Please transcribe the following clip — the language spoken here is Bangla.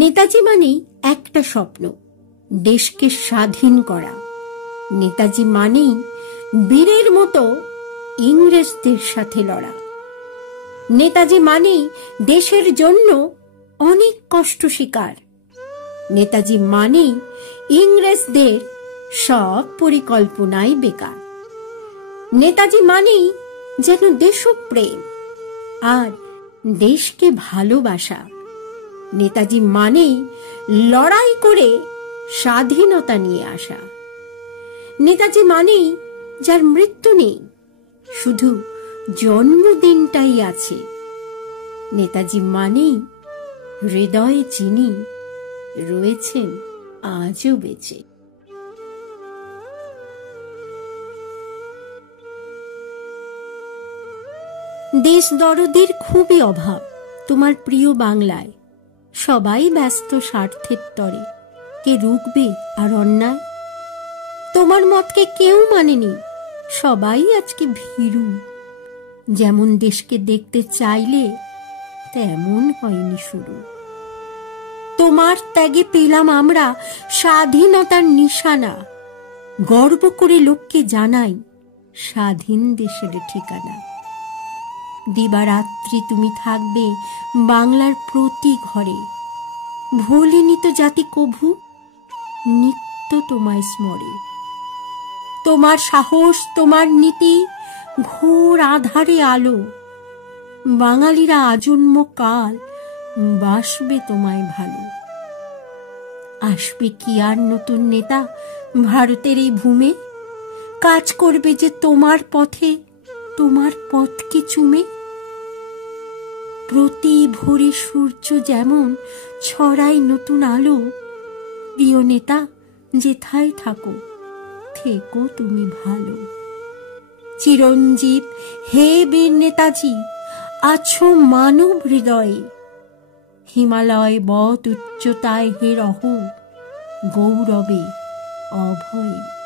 নেতাজি মানেই একটা স্বপ্ন, দেশকে স্বাধীন করা। নেতাজি মানেই বীরের মতো ইংরেজদের সাথে লড়া। নেতাজি মানেই দেশের জন্য অনেক কষ্ট স্বীকার। নেতাজি মানেই ইংরেজদের সব পরিকল্পনাই বেকার। নেতাজি মানেই যেন দেশপ্রেম আর দেশকে ভালোবাসা। নেতাজি মানেই লড়াই করে স্বাধীনতা নিয়ে আসা। নেতাজি মানেই যার মৃত্যু নেই, শুধু জন্মদিনটাই আছে। নেতাজি মানেই হৃদয়ে যিনি রয়েছেন আজও বেঁচে। দেশ দরদির খুবই অভাব তোমার প্রিয় বাংলায়। সবাই ব্যস্ত স্বার্থের তরে, কে রুখবে আর অন্যায়? তোমার মতকে কেউ মানেনি, সবাই আজকে ভীরু। যেমন দেশকে দেখতে চাইলে তেমন হয়নি শুরু। তোমার ত্যাগে পেলাম আমরা স্বাধীনতার নিশানা। গর্ব করে লোককে জানাই স্বাধীন দেশের ঠিকানা। দিবারাত্রি তুমি থাকবে বাংলার প্রতি ঘরে। ভুলিনি তো জাতি কভু, নিত্য তোমায় স্মরে। তোমার সাহস, তোমার নীতি, ঘোর আধারে আলো। বাঙালিরা আজন্ম কাল বাসবে তোমায় ভালো। আসবে কি আর নতুন নেতা ভারতের এই ভূমে? কাজ করবে যে তোমার পথে, তোমার পথকে চুমে। প্রতি ভোরে সূর্য যেমন ছড়ায় নতুন আলো, প্রিয় নেতা যেথায় থাকো থেকো তুমি ভালো। চিরঞ্জীব হে বীর নেতাজি, আছো মানব হৃদয়ে। হিমালয় বৎ উচ্চতায় হে রহ, গৌরবে অভয়।